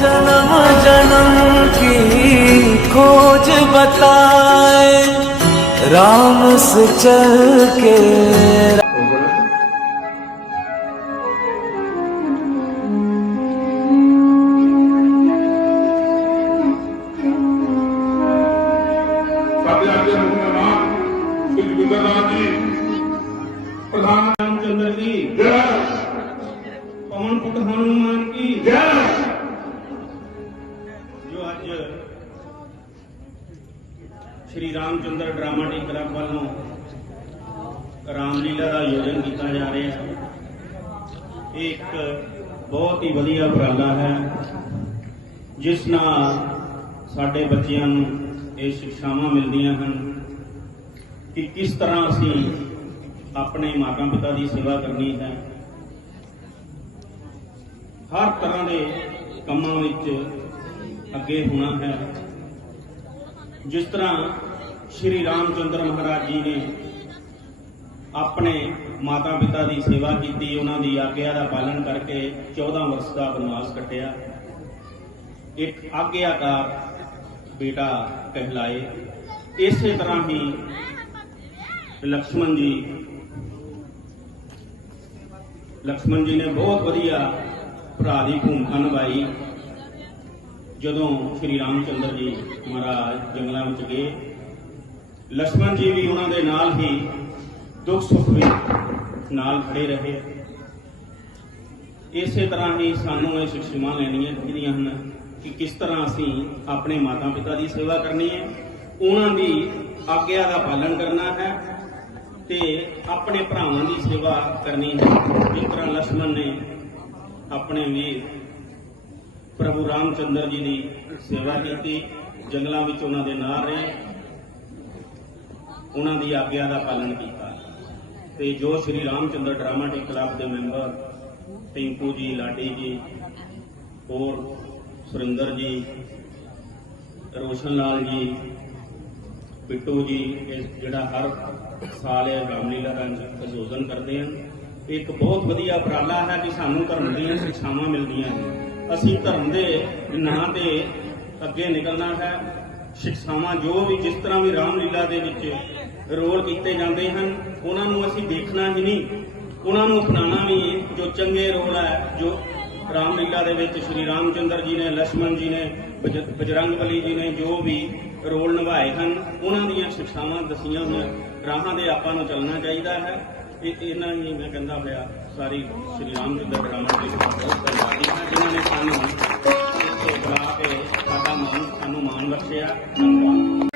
जन्म जन्म की खोज बताए राम से चल के। प्रधान रामचंद्र की जय, पवन पुत्र हनुमान की जय। जो अज श्री रामचंद्र ड्रामाटिक क्लब वालों रामलीला का आयोजन किया जा रहा है, एक बहुत ही वधिया उपराला है जिस नाल साडे बच्चियां नूं ये शिक्षावां मिलदियां हन कि किस तरह असीं अपने माता पिता की सेवा करनी है, हर तरह के कामों विच अगे होना है। जिस तरह श्री रामचंद्र महाराज जी ने अपने माता पिता की सेवा की, उन्होंने आग्ञा का पालन करके 14 वर्ष का वनवास कटिया, एक आज्ञाकार बेटा कहलाए। इस तरह ही लक्ष्मण जी ने बहुत वधिया भरा की भूमिका निभाई। जदों श्री रामचंद्र जी महाराज जंगलों में गए, लक्ष्मण जी भी उन्होंने नाल ही दुख सुख भी नाल खड़े रहे। इस तरह ही सानू ये शिक्षावां लैनियां चाहिए हैं कि किस तरह असीं अपने माता पिता की सेवा करनी है, उन्होंने आग्ञा का पालन करना है ते अपने भरावां की सेवा करनी है। जिस तरह लक्ष्मण ने अपने वीर प्रभु रामचंद्र जी की सेवा की, जंगलों में उन्होंने नाल रहे, उन्होंने आग्ञा का पालन किया। ते जो श्री रामचंद्र ड्रामाटिक क्लब के मैंबर टिंकू जी, लाडी जी और सुरिंदर जी, रोशन लाल जी, पिट्टू जी, जिहड़ा हर साल रामलीला का आयोजन करते हैं, एक बहुत वधिया उपराला है कि सानू धर्म दी शिक्षावां मिलदियां हैं। असीं धर्म दे नां ते अगे निकलना है। शिक्षावां जो भी जिस तरह भी रामलीला दे विच रोल किए जाते हैं, उन्होंने असीं देखना ही नहीं, उन्होंने अपनाना भी है। जो चंगे रोल है जो रामलीला दे विच श्री रामचंद्र जी ने, लक्ष्मण जी ने, बजरंगबली जी ने जो भी रोल निभाए हैं, उन्होंने शिक्षावां दसियां हुई राहां दे आपां नूं चलना चाहिए है। इन्ना ही मैं कहता होया सारी श्री रामचंद्र ड्रामाटिक बहुत धन्यवादी है जिन्होंने सानू बुला के साडा सानू मान बख्शिया। धन्यवाद।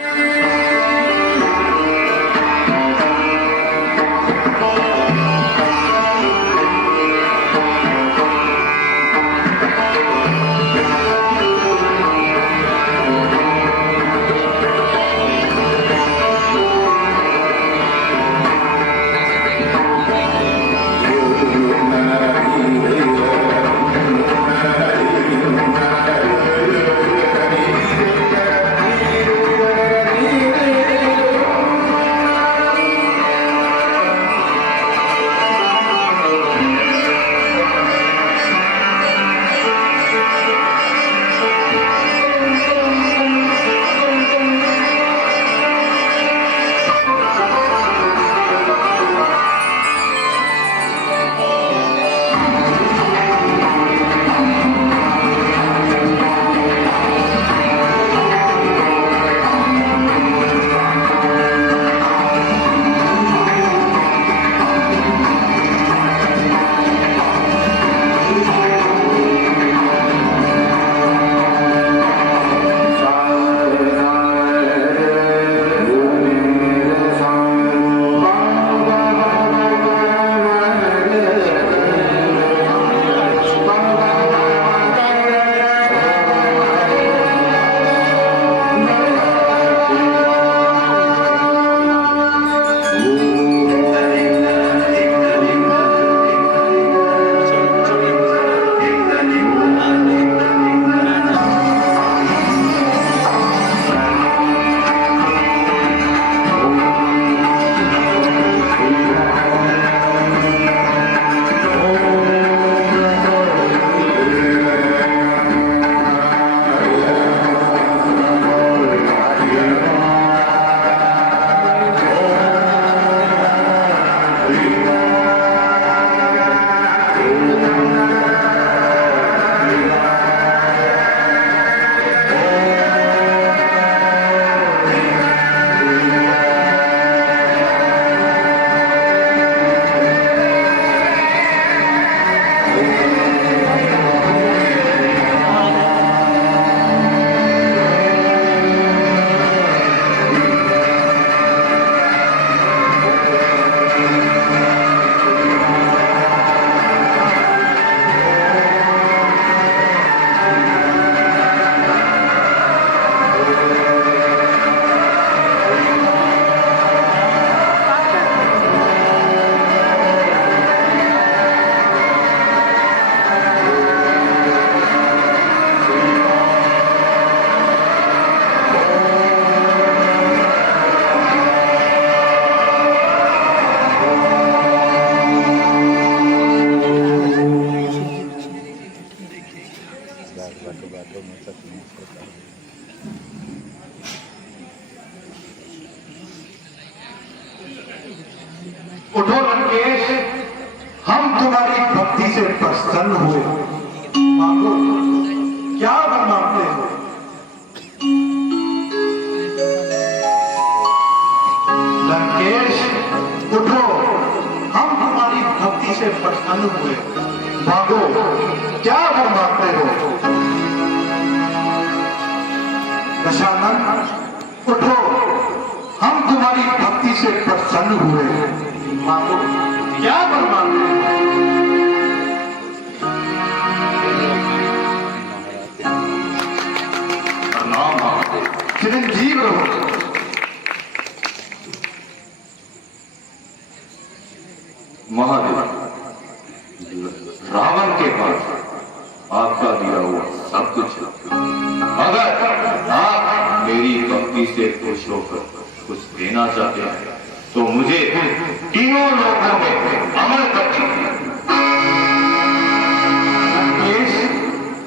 उठो लंकेश, हम तुम्हारी भक्ति से प्रसन्न हुए। मांगो, क्या वर मांगते हो? लंकेश उठो, हम तुम्हारी भक्ति से प्रसन्न हुए। मांगो, क्या वर मांगते हो? दशानन उठो, हम तुम्हारी भक्ति से प्रसन्न हुए। मांगो, क्या वर मांगते हो? प्रणाम, चिरंजीव रहो। महादेव, रावण के पास आपका दिया हुआ सब कुछ है। अगर आप मेरी भक्ति से खुश होकर कुछ देना चाहते हैं तो मुझे तीनों लोगों में अमर कर दीजिए।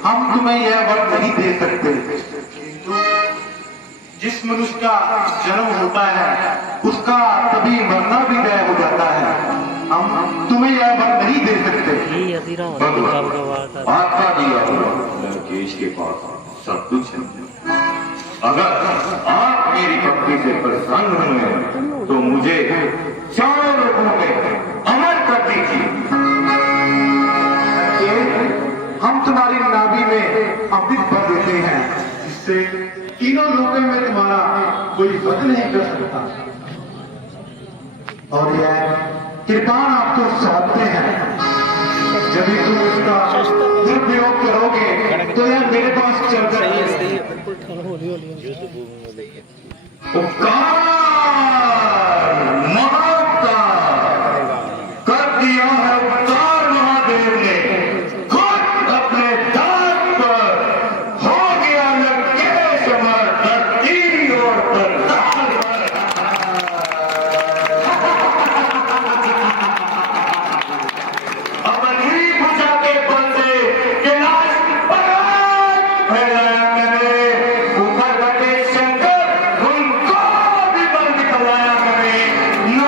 हम तुम्हें यह वर नहीं दे सकते, किंतु जिस मनुष्य का जन्म होता है उसका कभी मरना भी तय हो जाता है। हम तुम्हें यह वर नहीं दे सकते। आपका दिया हुआ लंकेश के पास सब कुछ है। अगर आप मेरी भक्ति से प्रसन्न हुए तो मुझे चारों लोगों में अमर कर दीजिए। हम तुम्हारी नाभि में अमृत भर देते हैं, जिससे तीनों लोगों में तुम्हारा कोई वध नहीं कर सकता। और यह कृपाण आपको सौंपते हैं। जब भी तुम इसका दुरुपयोग करोगे तो यह मेरे पास चलकर उपकार महावतार कर दिया है। उपकार महादेव ने खुद अपने दांत पर हो गया लंकेश अमर, धरती और पताल अपनी भुजा के बल से कैलाश पर्वत फैलाया मैंने। ऊपर बैठे शंकर उनको भी बल दिखलाया मैंने। न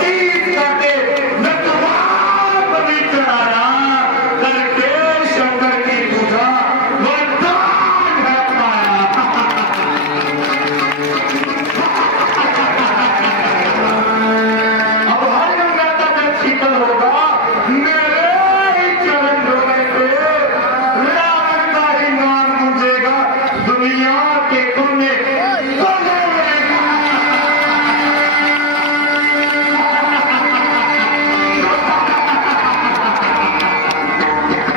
तीर करके न तुम्हार बलि चढ़ाया, करके शंकर की पूजा वरदान है पाया। अब हर गंगा तक शीतल होगा मेरे ही चरण धोने से। रावण का ही नाम गूंजेगा दुनिया के कोने कोने में।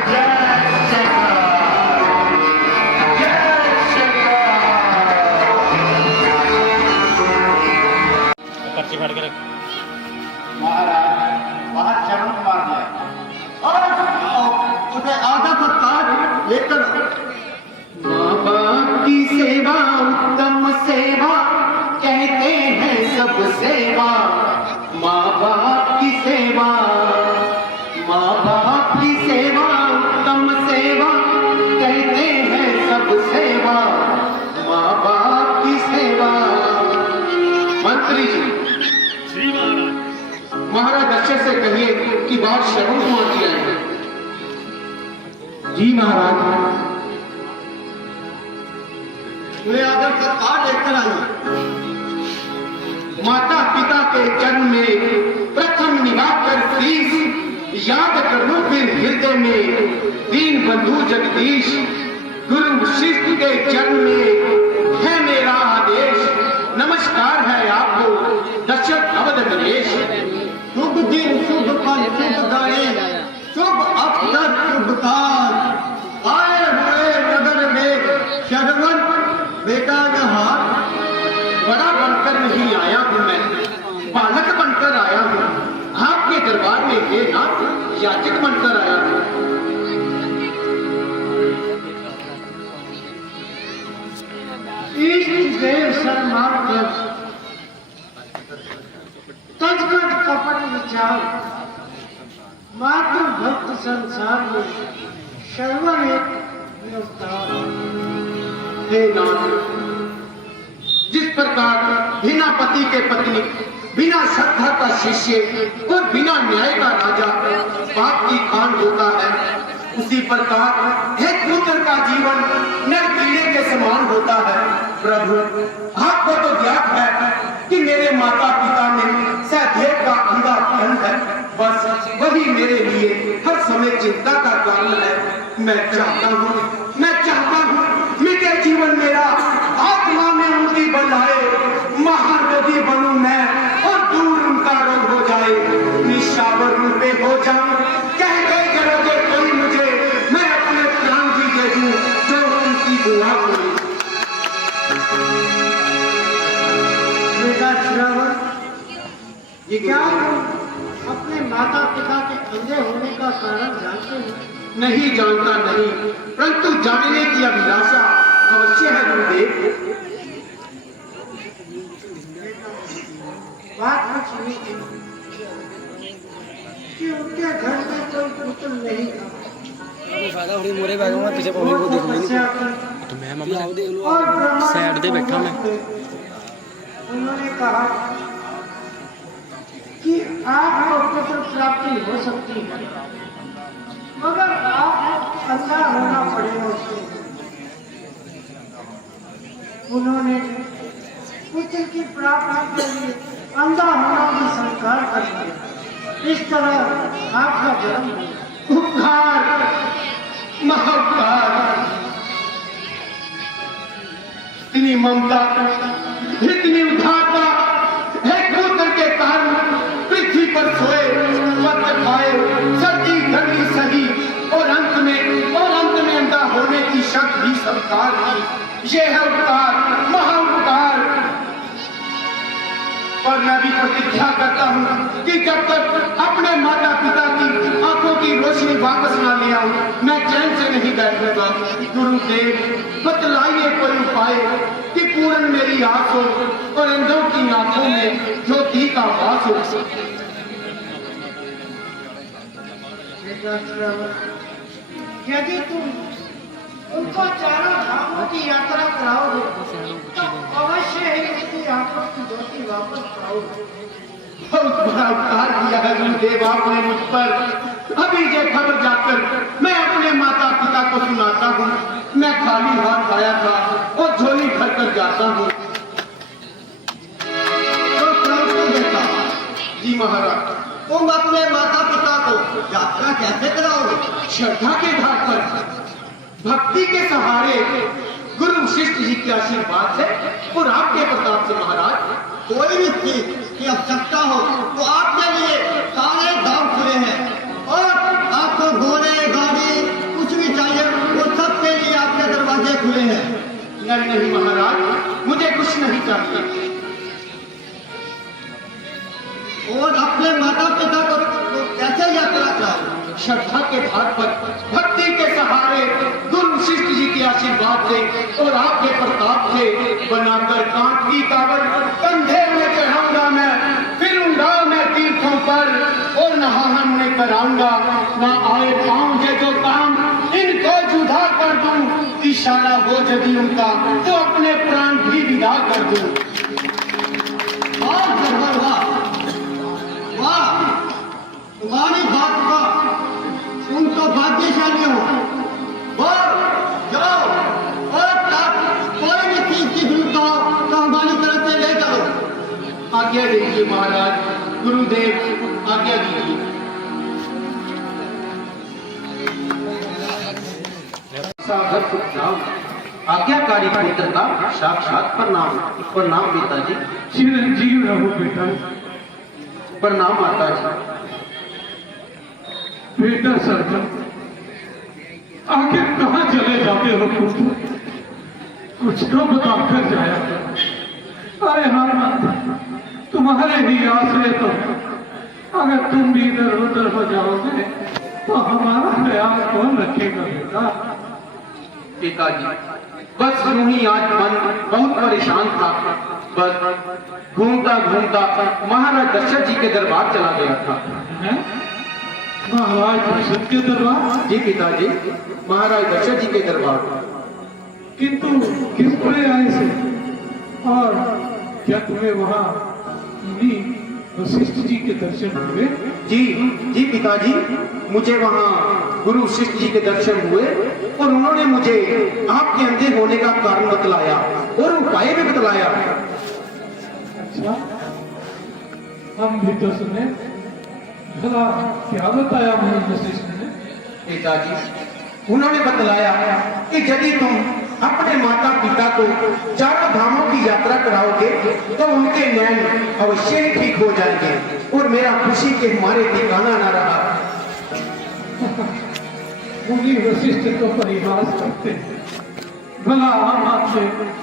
जय शंकर, जय शंकर। पर्ची फाड़ के रख। महाराज वहां चरण मार दिया और उसे आधा तो ताज लेकर माँ बाप की सेवा उत्तम सेवा कहते हैं सब सेवा। माँ बाप की सेवा, माँ बाप की सेवा उत्तम सेवा कहते हैं सब सेवा। माँ बाप की सेवा। मंत्री जी, महाराज दशरथ से कहिए कि बात श्रवण को आती है। जी महाराज। उन्हें आदर का ताज लेकर आई। माता पिता के जन्म में प्रथम निगाह कर शीश याद करो फिर हृदय में। दीन बंधु जगदीश गुरु शिष्य के जन्म में है मेरा आदेश। नमस्कार है आपको दशरथ अवध नरेश। शुभ दिन शुभ पल शुभ गाए, शुभ अवसर शुभ काल। आए हुए नगर में शरवण बेटा हाथ। बड़ा बनकर नहीं आया हूँ मैं, बालक बनकर आया हूँ। आपके दरबार में हे नाथ याचक बनकर आया हूँ। इष्ट देव सन्मान तजगत कपट विचार। मातृ भक्त संसार में श्रवण एक अवतार। हे नाथ, जिस प्रकार बिना पति के पत्नी, बिना श्रद्धा का शिष्य और बिना न्याय का राजा पाप की खान होता है, उसी प्रकार एक पुत्र का जीवन नर कीड़े के समान होता है। प्रभु, आपको तो ज्ञात है कि मेरे माता पिता में सहदेव का अंधापन है, बस वही मेरे लिए हर समय चिंता का कारण है। मैं चाहता हूँ मेरे जीवन मेरा आत्मा में उनकी बनाए, महानदी बनूं मैं और दूर उनका रोग हो जाए, निशावर रूपे हो जाऊं, कह गए करोगे कोई मुझे, मैं अपने प्राण भी दे दूं जो उनकी दुआ करूं। बेटा श्रावण, ये क्या अपने माता पिता के अंधे होने का कारण जानते हो? नहीं जानता नहीं, परंतु जानने की अभिलाषा अवश्य है गुरुदेव। बात कुछ नहीं थी कि उनके घर में कोई पुत्र नहीं था। मोरे बैठूंगा पीछे पब्लिक को तपस्या कर तो मैं मम्मा और ब्रह्मा साइड दे बैठा मैं। उन्होंने कहा कि आपको पुत्र प्राप्ति हो सकती है, मगर आप अंधा होना पड़ेगा उसके लिए। उन्होंने पुत्र की प्राप्ति के लिए अंधा होना भी स्वीकार कर दिया। इस तरह आपका जन्म हुआ। उपकार, महापकार, इतनी ममता, इतनी उदारता, एक पुत्र के कारण पृथ्वी पर सोए, पत्र खाए, सर्दी गर्मी सही और अंत में अंधा होने की शक्ति भी स्वीकार की। यह है उपकार, महाउपकार। और मैं भी प्रतिज्ञा करता हूँ कि जब तक अपने माता पिता की आंखों की रोशनी वापस ना ले आऊं, मैं चैन से नहीं बैठूंगा। गुरुदेव, बतलाइए कोई उपाय कि पूर्ण मेरी आंख हो और अंधों की आंखों में ज्योति का वास हो। यदि तुम उनको चारों धामों की यात्रा कराओगे तो अवश्य ही उसकी आंखों की ज्योति वापस पाओगे। बहुत बड़ा उपकार किया है गुरुदेव आपने मुझ पर। अभी ये खबर जाकर मैं अपने माता पिता को सुनाता हूँ। मैं खाली हाथ आया था और झोली भर कर जाता हूँ। तो प्रभु बेटा, जी महाराज। तुम अपने माता पिता को यात्रा कैसे कराओगे? श्रद्धा के धार पर, भक्ति के सहारे, गुरु वशिष्ठ जी के आशीर्वाद से और आपके प्रताप से महाराज। कोई भी चीज की आवश्यकता हो तो आपके लिए सारे दाम खुले हैं, और आपको घोड़े गाड़ी कुछ भी चाहिए वो सबके लिए आपके दरवाजे खुले हैं। नहीं नहीं महाराज, मुझे कुछ नहीं चाहिए। और अपने माता पिता को कैसे यात्रा कराओ? श्रद्धा के धार पर, भक्ति के सहारे, गुरु वशिष्ठ जी के आशीर्वाद से और आपके प्रताप से बनाकर कांट की कावड़ कंधे में चढ़ाऊंगा मैं, फिरूंगा मैं तीर्थों पर और नहान में कराऊंगा। ना आए पाऊंगे जो काम इनको जुदा कर दूं, इशारा हो यदि उनका तो अपने प्राण भी विदा कर दूं। तुम्हारी बात का तुम तो भाग्यशाली हो। जाओ और कोई भी चीज की जरूरत हो तो हमारी तरफ से ले चलो। आज्ञा दीजिए महाराज। गुरुदेव आज्ञा दीजिए। सागर नाम आज्ञाकारी पुत्र का साक्षात प्रणाम। प्रणाम पिताजी। चिरंजीव रहो बेटा। प्रणाम माता जी। बेटा सरजन, आखिर कहाँ चले जाते हो तुम? कुछ तो बताकर जाया करो। अरे हाँ, तुम्हारे ही आश्रय तो अगर तुम भी इधर उधर हो जाओगे तो हमारा ख्याल कौन रखेगा बेटा? पिताजी, बस यूं ही आज मन बहुत परेशान था। बस घूमता घूमता महाराज दशरथ जी के दरबार चला गया था। हैं? महाराज दशरथ के दरबार? जी पिताजी, महाराज दशरथ जी के दरबार। किंतु किस पर्याय से? और क्या तुम्हें वहां मुनि वशिष्ठ जी के दर्शन हुए? जी जी पिताजी, मुझे वहाँ गुरु वशिष्ठ जी के दर्शन हुए और उन्होंने मुझे आपके अंधे होने का कारण बतलाया और उपाय भी बतलाया। अच्छा, हम भी तो सुने। भला क्या बताया मुनि वशिष्ठ ने? पिताजी, उन्होंने बतलाया कि यदि तुम अपने माता पिता को चारों धामों की यात्रा कराओगे तो उनके नैन अवश्य ही ठीक हो जाएंगे और मेरा खुशी के हमारे ठिकाना ना रहा। मुनि वशिष्ठ तो परिहास करते हैं। भला हम आपसे